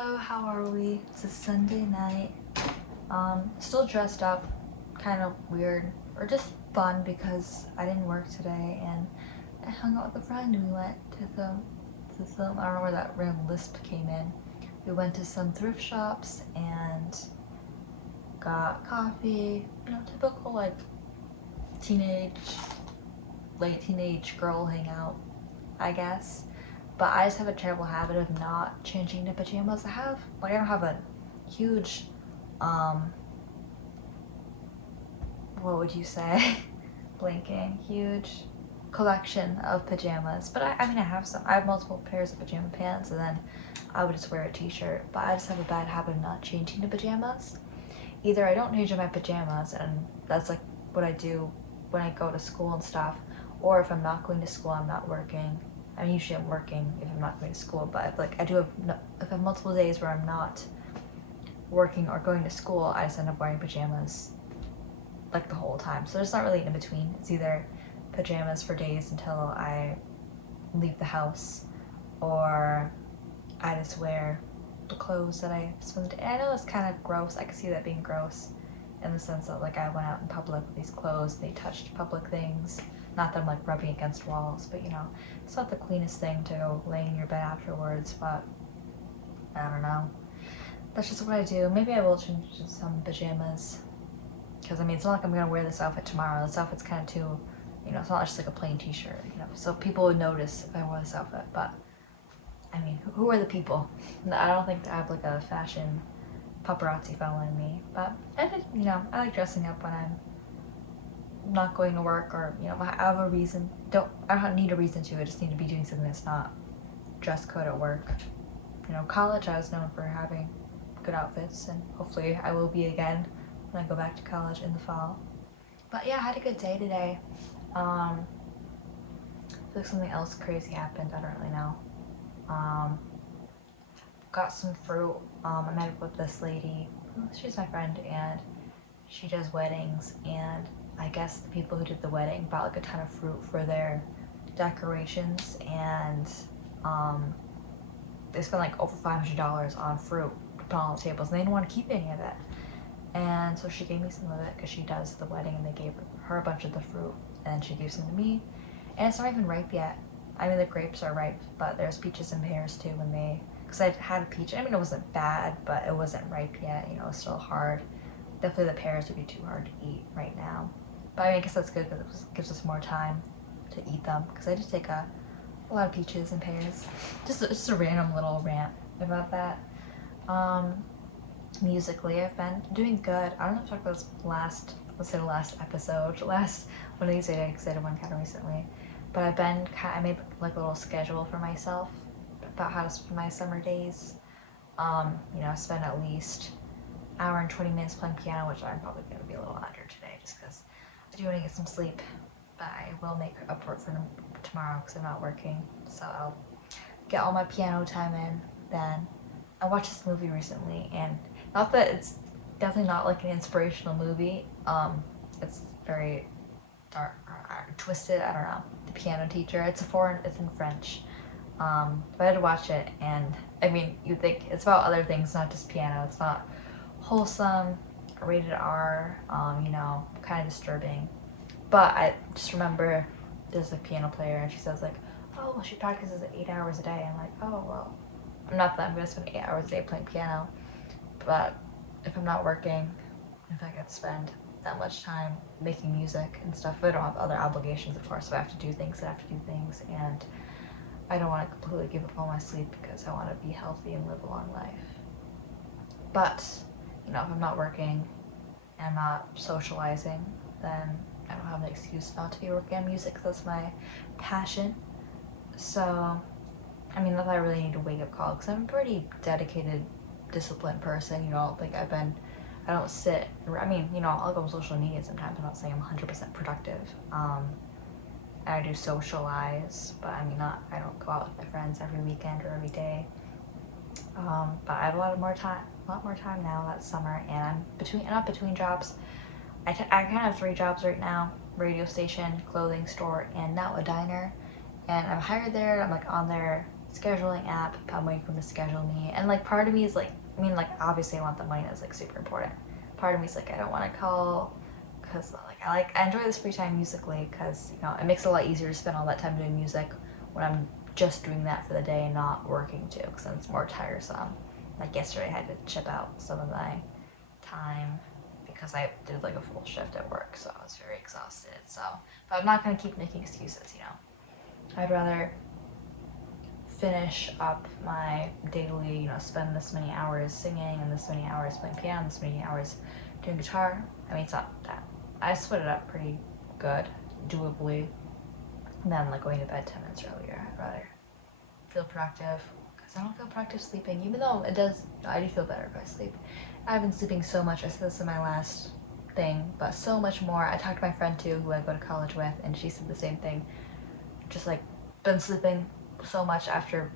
Hello, how are we? It's a Sunday night. Still dressed up, kind of weird, or just fun because I didn't work today and I hung out with a friend. We went to some, I don't know where that random lisp came in. We went to some thrift shops and got coffee, typical like late teenage girl hangout, I guess. But I just have a terrible habit of not changing to pajamas. I don't have a huge, what would you say? Blinking. Huge collection of pajamas. But I mean, I have some. I have multiple pairs of pajama pants, and then I would just wear a t-shirt. But I just have a bad habit of not changing to pajamas. Either I don't change in my pajamas, and that's like what I do when I go to school and stuff, or if I'm not going to school, I'm not working. I mean, usually I'm working if I'm not going to school, but if I have multiple days where I'm not working or going to school, I just end up wearing pajamas like the whole time. So there's not really in between. It's either pajamas for days until I leave the house, or I just wear the clothes that I spend the day. And I know it's kind of gross. I can see that being gross in the sense that like I went out in public with these clothes, they touched public things. Not that I'm like rubbing against walls, but it's not the cleanest thing to go lay in your bed afterwards, but I don't know. That's just what I do. Maybe I will change to some pajamas. Because I mean, it's not like I'm gonna wear this outfit tomorrow. This outfit's kind of too, it's not just like a plain t-shirt, So people would notice if I wore this outfit, but I mean, who are the people? I don't think I have like a fashion paparazzi following me, but I like dressing up when I'm not going to work, or I have a reason. I don't need a reason to. I just need to be doing something that's not dress code at work. College, I was known for having good outfits, and hopefully I will be again when I go back to college in the fall. But yeah, I had a good day today. I feel like something else crazy happened. I don't really know. Got some fruit. I met up with this lady. She's my friend, and she does weddings, and I guess the people who did the wedding bought like a ton of fruit for their decorations, and they spent like over $500 on fruit to put on the tables, and they didn't want to keep any of it. And so she gave me some of it because she does the wedding, and they gave her a bunch of the fruit, and she gave some to me. And it's not even ripe yet. I mean, the grapes are ripe, but there's peaches and pears too because I had a peach. I mean, it wasn't bad, but it wasn't ripe yet. It was still hard. Definitely the pears would be too hard to eat right now. But I mean, I guess that's good because it gives us more time to eat them. Because I did take a lot of peaches and pears. Just a random little rant about that. Musically, I've been doing good. I don't know if I talked about this the last episode, one of these videos, because I did one kind of recently. But I made like a little schedule for myself about how to spend my summer days. Spend at least an hour and 20 minutes playing piano, which I'm probably going to be a little under today just because I do want to get some sleep. But I will make up for it for tomorrow because I'm not working. So I'll get all my piano time in then. I watched this movie recently, and not that it's definitely not like an inspirational movie. It's very dark, twisted. I don't know. The Piano Teacher. It's in French. But I had to watch it, and I mean, you'd think it's about other things, not just piano. It's not wholesome, rated R. Kind of disturbing. But I just remember there's a piano player, and she says like, "Oh, well, she practices 8 hours a day." I'm like, "Oh, well." Not that I'm gonna spend 8 hours a day playing piano, but if I'm not working, if I could spend that much time making music and stuff, I don't have other obligations, of course, so I have to do things, and I don't want to completely give up all my sleep because I want to be healthy and live a long life. But, if I'm not working and I'm not socializing, then I don't have an excuse not to be working on music, because that's my passion. So, I mean, not that I really need a wake-up call, because I'm a pretty dedicated, disciplined person. I don't sit, I mean, I'll go on social media sometimes. I'm not saying I'm 100% productive. I do socialize, but I mean, I don't go out with my friends every weekend or every day. But I have a lot more time now that summer, and I'm not between jobs. I kind of have 3 jobs right now: radio station, clothing store, and now a diner. And I'm hired there. I'm like on their scheduling app. I'm waiting for them to schedule me. And like part of me is like, I mean, like obviously I want the money, that's like super important. Part of me is like, I don't want to call because like I enjoy this free time musically because, you know, it makes it a lot easier to spend all that time doing music when I'm just doing that for the day and not working too, because then it's more tiresome. Like yesterday I had to chip out some of my time because I did like a full shift at work, so I was very exhausted. So, but I'm not gonna keep making excuses, you know. I'd rather finish up my daily, you know, spend this many hours singing and this many hours playing piano, this many hours doing guitar. I mean, it's not that. I split it up pretty good, doably, than like going to bed 10 minutes earlier. I'd rather feel productive because I don't feel productive sleeping, even though it does, I do feel better if I sleep. I've been sleeping so much. I said this in my last thing, but so much more. I talked to my friend too, who I go to college with, and she said the same thing. Just like been sleeping so much after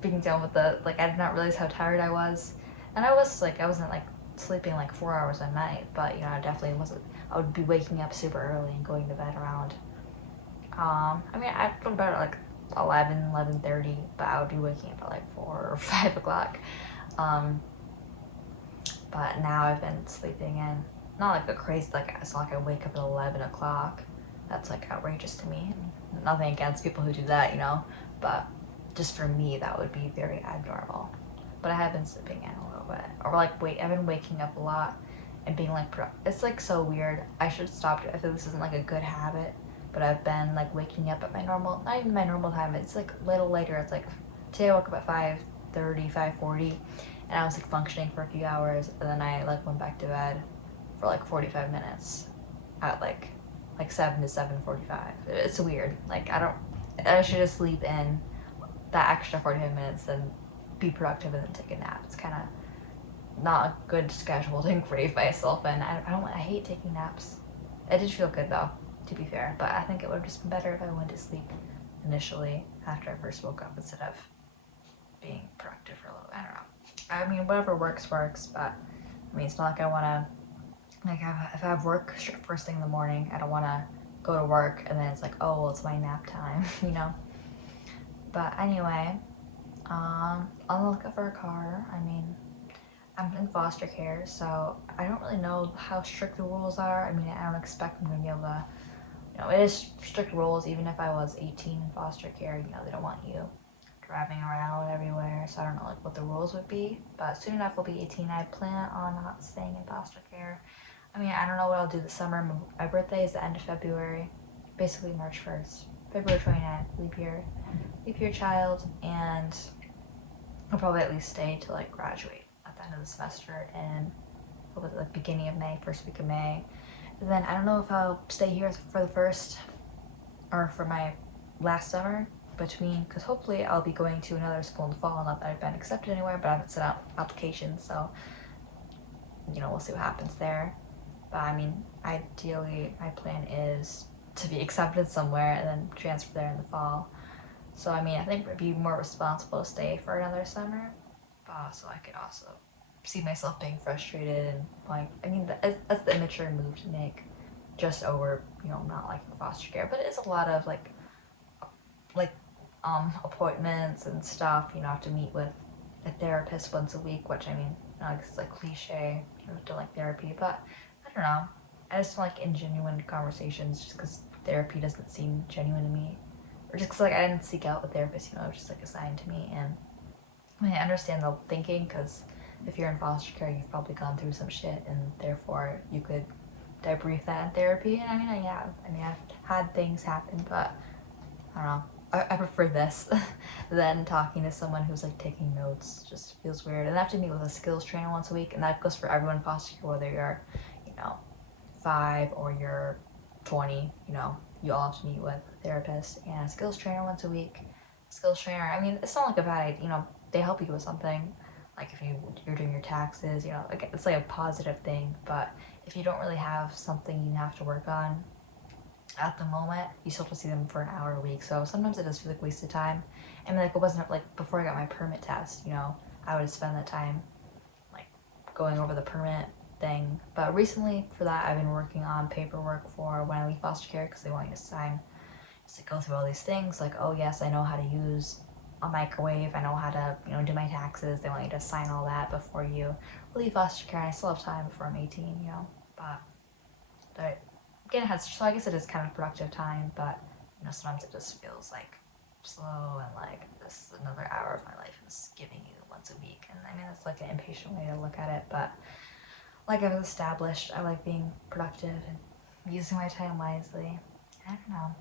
being done with the, like, I did not realize how tired I was. And I wasn't like sleeping like 4 hours a night, but you know, I definitely wasn't, I would be waking up super early and going to bed around, I mean, I go to bed at like 11:30, but I would be waking up at like 4 or 5 o'clock. Um, but now I've been sleeping in, not like a crazy, like it's not like I wake up at 11 o'clock. That's like outrageous to me. Nothing against people who do that, you know, but just for me, that would be very abnormal. But I have been sleeping in a little bit, or like I've been waking up a lot and being like, it's like so weird. I should stop. I feel this isn't like a good habit, but I've been like waking up at my normal, not even my normal time. It's like a little later. It's like today I woke up at 5:30, 5:40, and I was like functioning for a few hours, and then I like went back to bed for like 45 minutes at like 7 to 7:45. It's weird. Like I should just sleep in that extra 45 minutes and be productive and then take a nap. It's kind of not a good schedule to engrave myself in. I hate taking naps. It did feel good though, to be fair, but I think it would have just been better if I went to sleep initially after I first woke up instead of being productive for a little bit. I don't know. I mean, whatever works, but I mean, it's not like I want to, like, if I have work first thing in the morning, I don't want to go to work and then it's like, oh, well, it's my nap time, you know? But anyway, on the lookout for a car. I mean, I'm in foster care, so I don't really know how strict the rules are. I mean, I don't expect I'm going to be able to, you know, it is strict rules. Even if I was 18 in foster care, you know, they don't want you driving around everywhere, so I don't know like what the rules would be. But soon enough I'll be 18. I plan on not staying in foster care. I mean, I don't know what I'll do this summer. My birthday is the end of February, basically March 1st, February 29th, leap year child, and I'll probably at least stay to like graduate at the end of the semester in the beginning of May, first week of May. And then I don't know if I'll stay here for the first or for my last summer between, because hopefully I'll be going to another school in the fall. Not that I've been accepted anywhere, but I haven't sent out applications, so you know, we'll see what happens there. But I mean, ideally my plan is to be accepted somewhere and then transfer there in the fall. So I mean, I think it'd be more responsible to stay for another summer, but so I could also see myself being frustrated and like, I mean, that's the immature move to make, just over, you know, not liking foster care. But it is a lot of like appointments and stuff. You know, I have to meet with a therapist once a week, which I mean, you know, it's like cliche, you have to like therapy, but I don't know. I just don't like ingenuine conversations just because therapy doesn't seem genuine to me. Or just because like I didn't seek out a therapist, you know, it was just like assigned to me. And I mean, I understand the thinking because if you're in foster care, you've probably gone through some shit and therefore you could debrief that in therapy. And I mean, I've had things happen, but I don't know. I prefer this than talking to someone who's like taking notes. Just feels weird. And I have to meet with a skills trainer once a week, and that goes for everyone in foster care, whether you're, you know, 5 or you're 20. You know, you all have to meet with a therapist and a skills trainer once a week. Skills trainer, I mean, it's not like a bad idea. You know, they help you with something. Like if you're doing your taxes, you know, like it's like a positive thing. But if you don't really have something you have to work on at the moment, you still have to see them for an hour a week. So sometimes it does feel like wasted time. I mean, like it wasn't like before I got my permit test, you know, I would spend that time like going over the permit thing. But recently for that, I've been working on paperwork for when I leave foster care because they want you to sign, just to go through all these things like, oh yes, I know how to use a microwave. I know how to, you know, do my taxes. They want you to sign all that before you leave foster care. I still have time before I'm 18, you know, but again, it has, so I guess it is kind of productive time, but, you know, sometimes it just feels like slow and like this is another hour of my life is giving you once a week. And I mean, that's like an impatient way to look at it, but like I've established, I like being productive and using my time wisely. I don't know.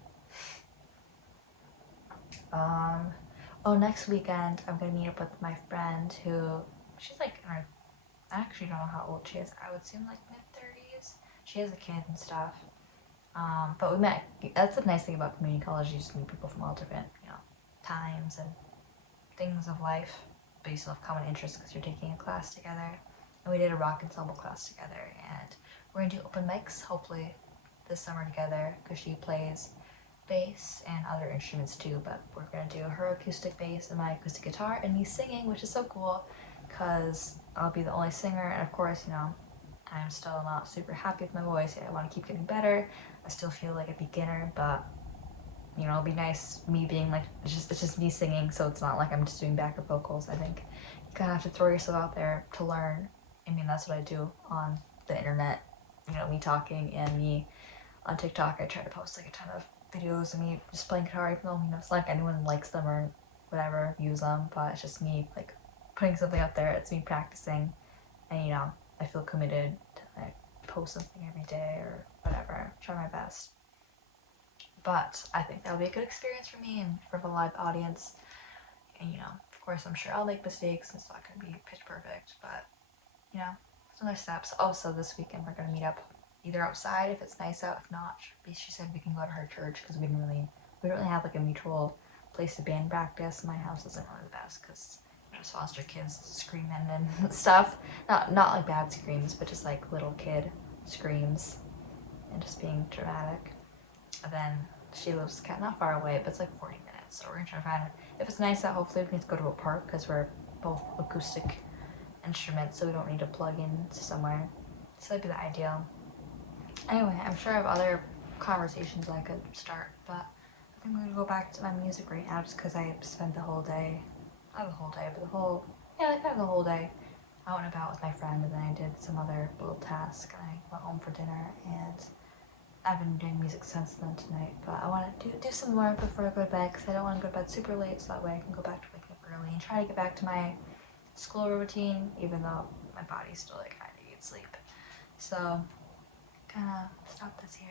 Oh, next weekend I'm gonna meet up with my friend who, she's like in her, I actually don't know how old she is. I would assume like mid-30s. She has a kid and stuff. But we met. That's the nice thing about community college. You just meet people from all different, you know, times and things of life, but you still have common interests because you're taking a class together. And we did a rock ensemble class together, and we're gonna do open mics hopefully this summer together because she plays bass and other instruments too. But we're gonna do her acoustic bass and my acoustic guitar and me singing, which is so cool because I'll be the only singer. And of course, you know, I'm still not super happy with my voice. I want to keep getting better. I still feel like a beginner, but you know, it'll be nice me being like, it's just me singing, so it's not like I'm just doing backup vocals. I think you kind of have to throw yourself out there to learn. I mean, that's what I do on the internet. You know, me talking and me on TikTok. I try to post like a ton of videos of me just playing guitar, even though, you know, it's not like anyone likes them or whatever, views them, but it's just me like putting something up there. It's me practicing, and you know, I feel committed to like post something every day or whatever. Try my best. But I think that'll be a good experience for me and for the live audience. And you know, of course, I'm sure I'll make mistakes. It's not gonna be pitch perfect, but you know, it's another steps. Also, this weekend we're gonna meet up either outside if it's nice out. If not, she said we can go to her church because we don't really have like a mutual place to band practice. My house isn't really the best because you know, foster kids screaming and stuff. Not like bad screams, but just like little kid screams and just being dramatic. And then she lives kind of not far away, but it's like 40 minutes. So we're gonna try to find, if it's nice out, hopefully we can go to a park because we're both acoustic instruments, so we don't need to plug in somewhere. So that'd be the ideal. Anyway, I'm sure I have other conversations I could start, but I think I'm gonna go back to my music right now just because I spent the whole day, not the whole day, but yeah, like kind of the whole day out and about with my friend, and then I did some other little task, and I went home for dinner, and I've been doing music since then tonight, but I want to do some more before I go to bed because I don't want to go to bed super late, so that way I can go back to waking up early and try to get back to my school routine, even though my body still like kind of needs sleep. So, gonna stop this here.